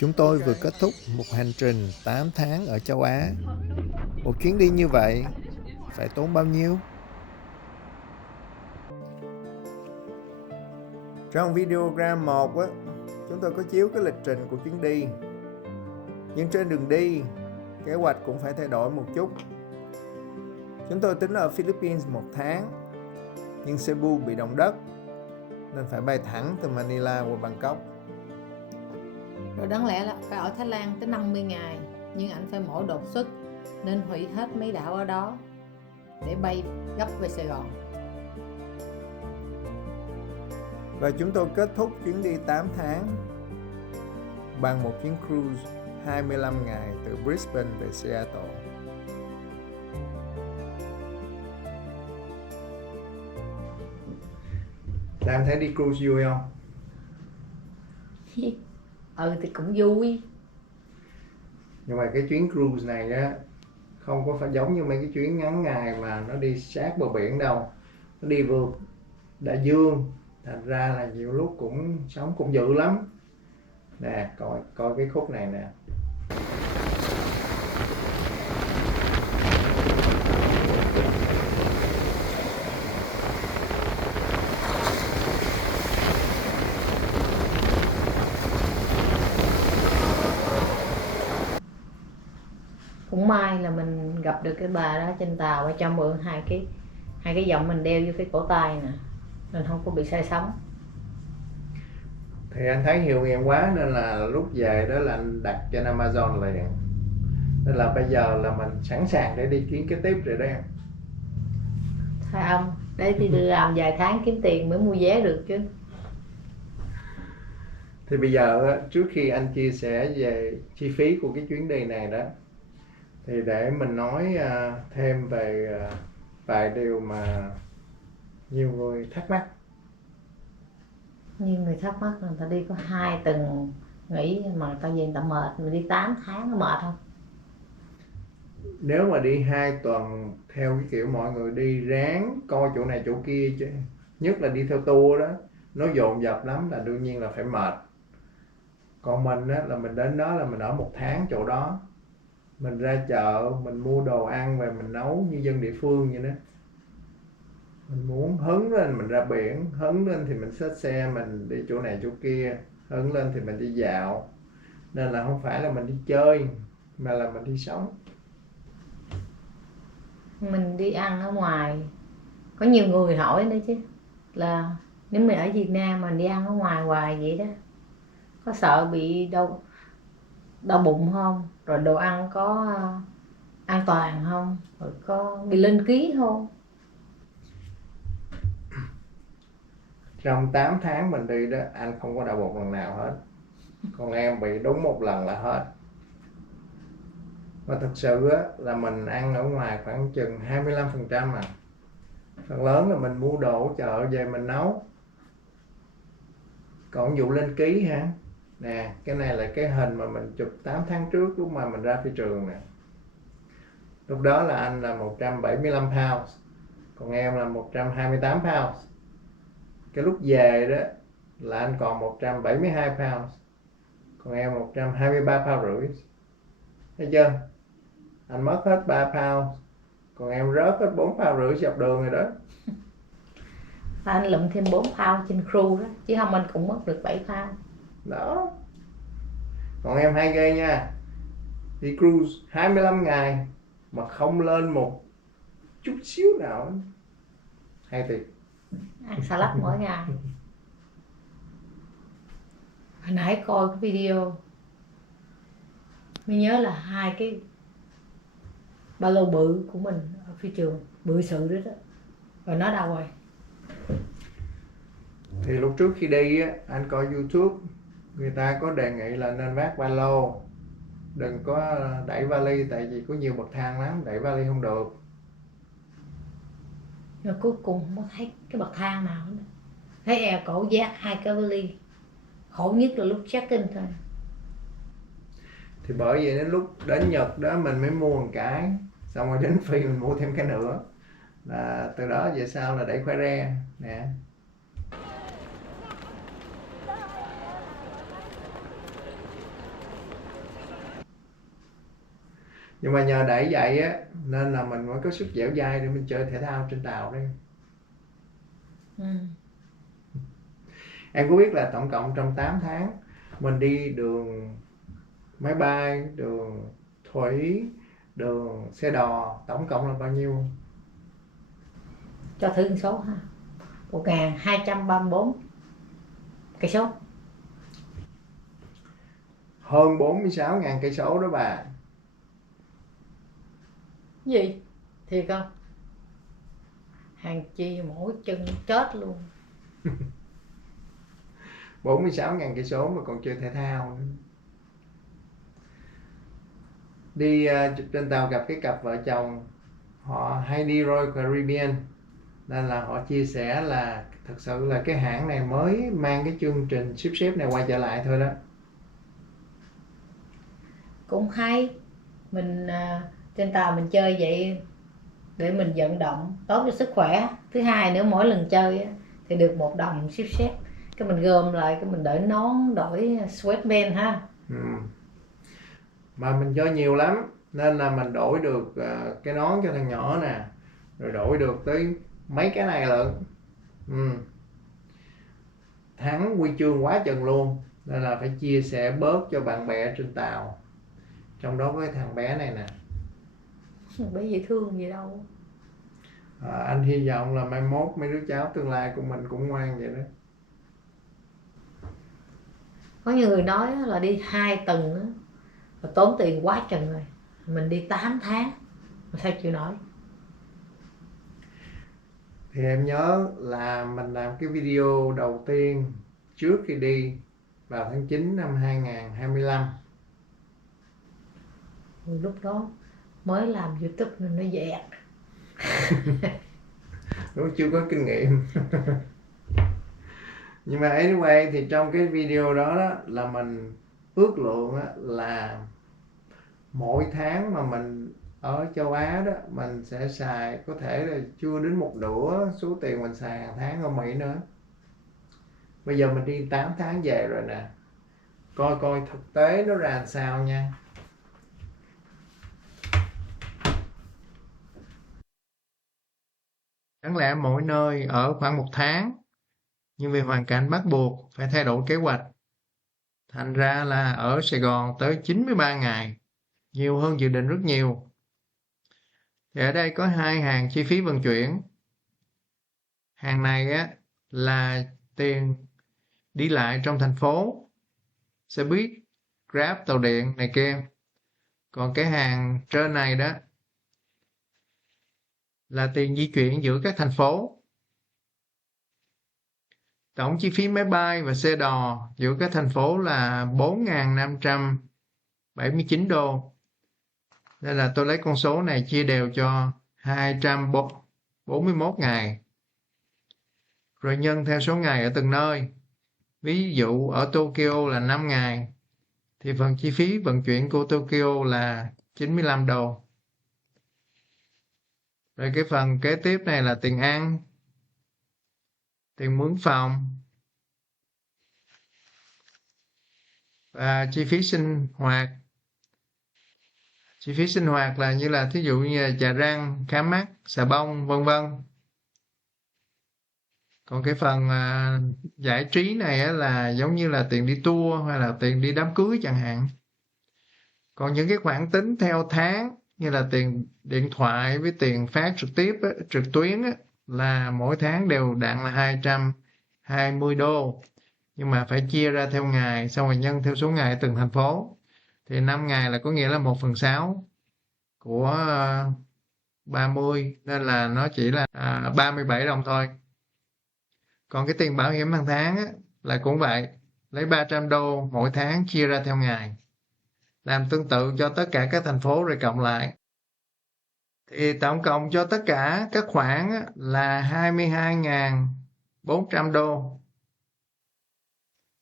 Chúng tôi vừa kết thúc một hành trình 8 tháng ở châu Á. Một chuyến đi như vậy phải tốn bao nhiêu? Trong videogram 1 chúng tôi có chiếu cái lịch trình của chuyến đi. Nhưng trên đường đi, kế hoạch cũng phải thay đổi một chút. Chúng tôi tính ở Philippines 1 tháng, nhưng Cebu bị động đất nên phải bay thẳng từ Manila qua Bangkok. Rồi đáng lẽ là phải ở Thái Lan tới 50 ngày, nhưng anh phải mổ đột xuất nên hủy hết mấy đảo ở đó để bay gấp về Sài Gòn. Và chúng tôi kết thúc chuyến đi 8 tháng bằng một chuyến cruise 25 ngày từ Brisbane về Seattle. Đang thấy đi cruise vui không? Thì cũng vui. Nhưng mà cái chuyến cruise này á không có phải giống như mấy cái chuyến ngắn ngày mà nó đi sát bờ biển đâu. Nó đi vượt đại dương, thành ra là nhiều lúc cũng sóng cũng dữ lắm. Nè, coi cái khúc này nè. Cũng may là mình gặp được cái bà đó trên tàu và cho mượn hai cái vòng mình đeo vô cái cổ tay nè, nên không có bị say sóng. Thì anh thấy hiệu nghiệm quá nên là lúc về đó là anh đặt trên Amazon liền. Nên là bây giờ là mình sẵn sàng để đi chuyến kế tiếp rồi đấy. Phải không? Đấy thì làm vài tháng kiếm tiền mới mua vé được chứ. Thì bây giờ trước khi anh chia sẻ về chi phí của cái chuyến đi này đó, thì để mình nói thêm về vài điều mà nhiều người thắc mắc. Nhiều người thắc mắc là người ta đi có 2 tuần nghỉ mà người ta về người ta mệt, mình đi 8 tháng nó mệt không? Nếu mà đi 2 tuần theo cái kiểu mọi người đi ráng coi chỗ này chỗ kia chứ, nhất là đi theo tour đó, nó dồn dập lắm là đương nhiên là phải mệt. Còn mình á, là mình đến đó là mình ở 1 tháng chỗ đó, mình ra chợ, mình mua đồ ăn về mình nấu như dân địa phương vậy đó. Mình muốn hứng lên mình ra biển, hứng lên thì mình xách xe mình đi chỗ này chỗ kia, hứng lên thì mình đi dạo. Nên là không phải là mình đi chơi mà là mình đi sống. Mình đi ăn ở ngoài, có nhiều người hỏi nữa chứ, là nếu mình ở Việt Nam mình đi ăn ở ngoài hoài vậy đó, có sợ bị đau bụng không, rồi đồ ăn có an toàn không, rồi có bị lên ký không? Trong 8 tháng mình đi đó, anh không có đau bụng lần nào hết. Còn em bị đúng 1 lần là hết. Và thật sự á, là mình ăn ở ngoài khoảng chừng 25% mà. Phần lớn là mình mua đồ ở chợ về mình nấu. Còn vụ lên ký hả? Nè, cái này là cái hình mà mình chụp 8 tháng trước lúc mà mình ra phi trường nè. Lúc đó là anh là 175 pounds, còn em là 128 pounds. Cái lúc về đó là anh còn 172 pounds, còn em 123 pounds rưỡi. Thấy chưa? Anh mất hết 3 pounds, còn em rớt hết 4 pounds rưỡi dọc đường rồi đó. Anh lụm thêm 4 pound trên cruise đó, chứ không anh cũng mất được 7 pound. Đó. Còn em hay ghê nha. Đi cruise 25 ngày mà không lên một chút xíu nào. Hay thiệt. Ăn salad mỗi ngày. Hồi nãy coi cái video mới nhớ là 2 cái ba lô bự của mình ở phi trường, bự sự đó đó. Rồi nó đâu rồi? Thì lúc trước khi đi á, anh coi YouTube, người ta có đề nghị là nên vác ba lô, đừng có đẩy vali, tại vì có nhiều bậc thang lắm, đẩy vali không được. Rồi cuối cùng không có thấy cái bậc thang nào nữa. Thấy eo cổ vác 2 cái vali. Khổ nhất là lúc check-in thôi. Thì bởi vậy đến lúc đến Nhật đó mình mới mua một cái, xong rồi đến Phi mình mua thêm cái nữa. Là từ đó về sau là đẩy khoai re nè. Nhưng mà nhờ đẩy vậy á nên là mình mới có sức dẻo dai để mình chơi thể thao trên tàu đây. Ừ. Em có biết là tổng cộng trong 8 tháng mình đi đường máy bay, đường thủy, đường xe đò tổng cộng là bao nhiêu? Cho thử số ha. 1.234 cây số. Hơn 46.000 cây số đó bà. Gì? Thiệt không? Hàng chi mỗi chân chết luôn. 46.000 cây số mà còn chơi thể thao nữa. Đi trên tàu gặp cái cặp vợ chồng họ hay đi Royal Caribbean, nên là họ chia sẻ là thật sự là cái hãng này mới mang cái chương trình ship xếp này quay trở lại thôi đó. Cũng hay. Mình trên tàu mình chơi vậy để mình vận động tốt cho sức khỏe. Thứ hai nữa, mỗi lần chơi á, thì được 1 đồng ship xếp, cái mình gom lại, cái mình đổi nón, đổi sweatband ha. Ừ. Mà mình chơi nhiều lắm nên là mình đổi được cái nón cho thằng nhỏ nè, rồi đổi được tới mấy cái này lận. Ừ. Thắng huy chương quá chừng luôn, nên là phải chia sẻ bớt cho bạn bè trên tàu, trong đó có cái thằng bé này nè. Bé dễ thương gì đâu. Anh hy vọng là mai mốt mấy đứa cháu tương lai của mình cũng ngoan vậy đó. Có nhiều người nói là đi 2 tuần á, là tốn tiền quá chừng rồi. Mình đi 8 tháng mà sao chịu nổi. Thì em nhớ là mình làm cái video đầu tiên trước khi đi vào tháng 9 năm 2025. Lúc đó mới làm YouTube nên nó dẹt. Đúng, chưa có kinh nghiệm. Nhưng mà anyway thì trong cái video đó, là mình ước lượng là mỗi tháng mà mình ở châu Á đó mình sẽ xài có thể là chưa đến một nửa số tiền mình xài hàng tháng ở Mỹ nữa. Bây giờ mình đi 8 tháng về rồi nè, coi coi thực tế nó ra làm sao nha. Đáng lẽ mỗi nơi ở khoảng 1 tháng, nhưng vì hoàn cảnh bắt buộc phải thay đổi kế hoạch, thành ra là ở Sài Gòn tới 93 ngày, nhiều hơn dự định rất nhiều. Thì ở đây có 2 hàng chi phí vận chuyển. Hàng này á là tiền đi lại trong thành phố, xe buýt, Grab, tàu điện này kia. Còn cái hàng trên này đó là tiền di chuyển giữa các thành phố. Tổng chi phí máy bay và xe đò giữa các thành phố là 4.579 đô. Nên là tôi lấy con số này chia đều cho 241 ngày. Rồi nhân theo số ngày ở từng nơi. Ví dụ ở Tokyo là 5 ngày, thì phần chi phí vận chuyển của Tokyo là 95 đô. Rồi cái phần kế tiếp này là tiền ăn, tiền mướn phòng, và chi phí sinh hoạt. Chi phí sinh hoạt là như là thí dụ như là chà răng, khám mắt, xà bông, vân vân. Còn cái phần giải trí này á, là giống như là tiền đi tour hay là tiền đi đám cưới chẳng hạn. Còn những cái khoản tính theo tháng như là tiền điện thoại với tiền phát trực tiếp á, trực tuyến á, là mỗi tháng đều đặn là 220 đô. Nhưng mà phải chia ra theo ngày, xong rồi nhân theo số ngày từng thành phố. Thì 5 ngày là có nghĩa là 1/6 của 30, nên là nó chỉ là 37 đồng thôi. Còn cái tiền bảo hiểm hàng tháng á, là cũng vậy, lấy 300 đô mỗi tháng chia ra theo ngày. Làm tương tự cho tất cả các thành phố rồi cộng lại. Thì tổng cộng cho tất cả các khoản á, là 22.400 đô.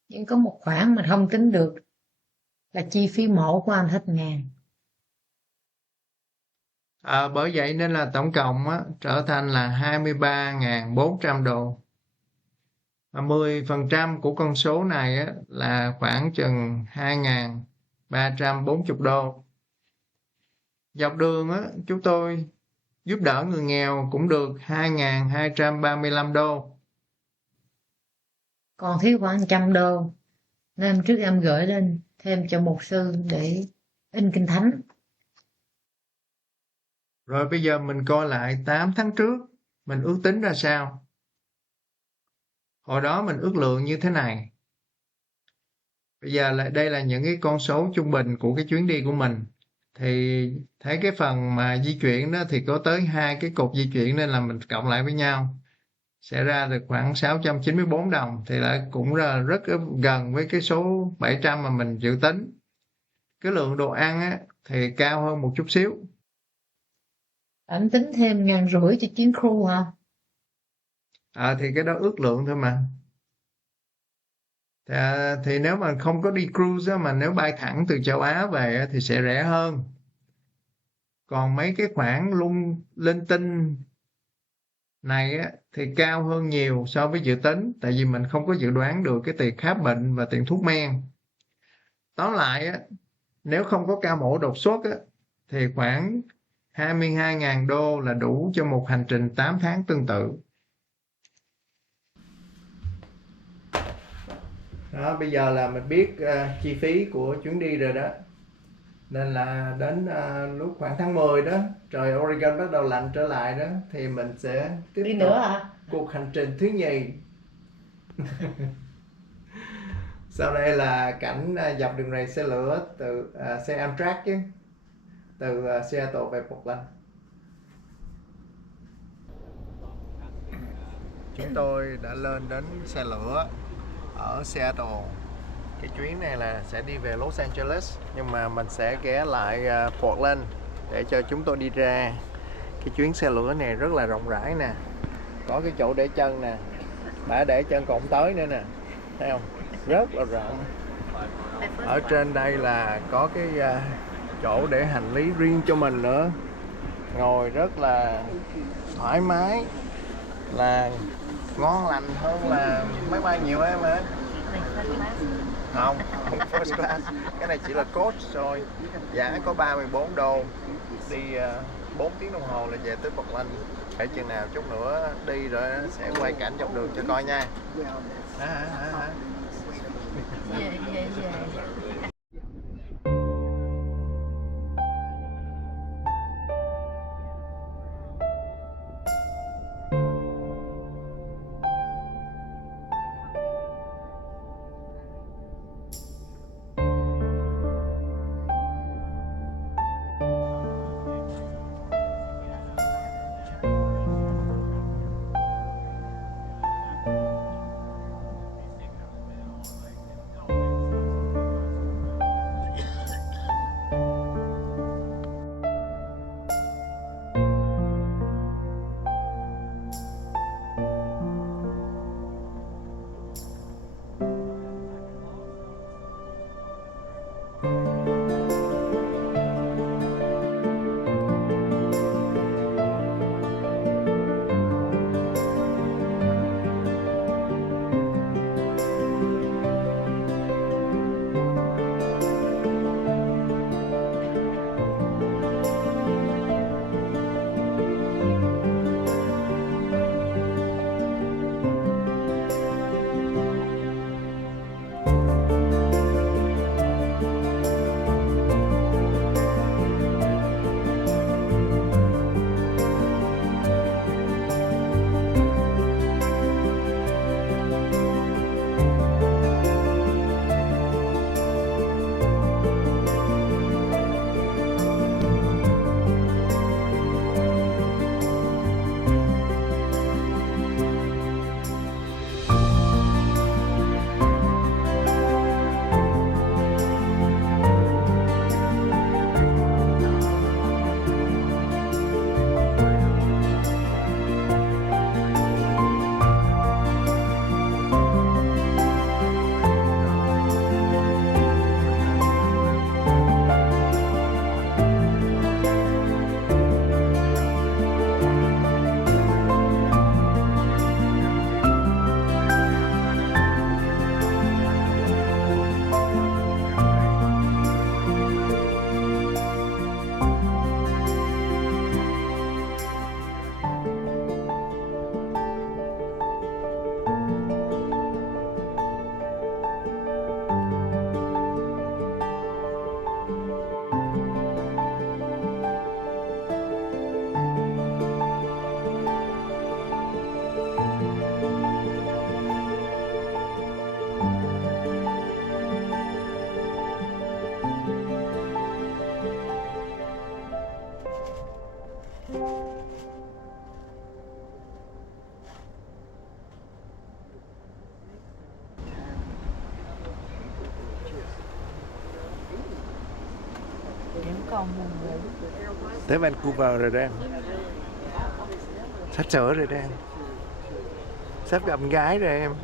Nhưng có một khoản mình không tính được là chi phí mổ của anh hết ngàn. Bởi vậy nên là tổng cộng á, trở thành là 23.400 đô. Và 10% của con số này á, là khoảng chừng 2.340 đô. Dọc đường á, chúng tôi giúp đỡ người nghèo cũng được 2.235 đô. Còn thiếu khoảng 100 đô, nên trước em gửi lên thêm cho mục sư để in kinh thánh. Rồi bây giờ mình coi lại 8 tháng trước, mình ước tính ra sao? Hồi đó mình ước lượng như thế này. Bây giờ đây là những cái con số trung bình của cái chuyến đi của mình. Thì thấy cái phần mà di chuyển đó thì có tới 2 cái cột di chuyển, nên là mình cộng lại với nhau sẽ ra được khoảng 694 đồng, thì lại cũng là rất gần với cái số 700 mà mình dự tính. Cái lượng đồ ăn á thì cao hơn một chút xíu. Anh tính thêm 1.500 cho chuyến cruise hả? Thì cái đó ước lượng thôi mà. Thì nếu mà không có đi cruise á, mà nếu bay thẳng từ châu Á về á, thì sẽ rẻ hơn. Còn mấy cái khoản lung linh tinh này á, thì cao hơn nhiều so với dự tính, tại vì mình không có dự đoán được cái tiền khám bệnh và tiền thuốc men. Tóm lại á, nếu không có ca mổ đột xuất á, thì khoảng 22.000 đô là đủ cho một hành trình 8 tháng tương tự. Đó, bây giờ là mình biết chi phí của chuyến đi rồi đó. Nên là đến lúc khoảng tháng 10 đó, trời Oregon bắt đầu lạnh trở lại đó, thì mình sẽ tiếp Đi tục nữa hả? cuộc hành trình thứ nhì. Sau đây là cảnh dọc đường ray xe lửa từ xe Amtrak chứ, từ Seattle về Portland. Chúng tôi đã lên đến xe lửa ở Seattle. Cái chuyến này là sẽ đi về Los Angeles, nhưng mà mình sẽ ghé lại Portland để cho chúng tôi đi ra. Cái chuyến xe lửa này rất là rộng rãi nè, có cái chỗ để chân nè, bả để chân còn không tới nữa nè, thấy không, rất là rộng. Ở trên đây là có cái chỗ để hành lý riêng cho mình nữa, ngồi rất là thoải mái, là ngon lành hơn là máy bay nhiều em ơi. Không first class, cái này chỉ là coach thôi, giá có 34 đô, đi 4 tiếng đồng hồ là về tới Portland. Để chừng nào chút nữa đi rồi sẽ quay cảnh dọc đường cho coi nha. Hả? Về. vẫn còn buồn ngủ. Tới Vancouver rồi đang. Sắp sửa rồi đang. Sắp gặp con gái rồi em.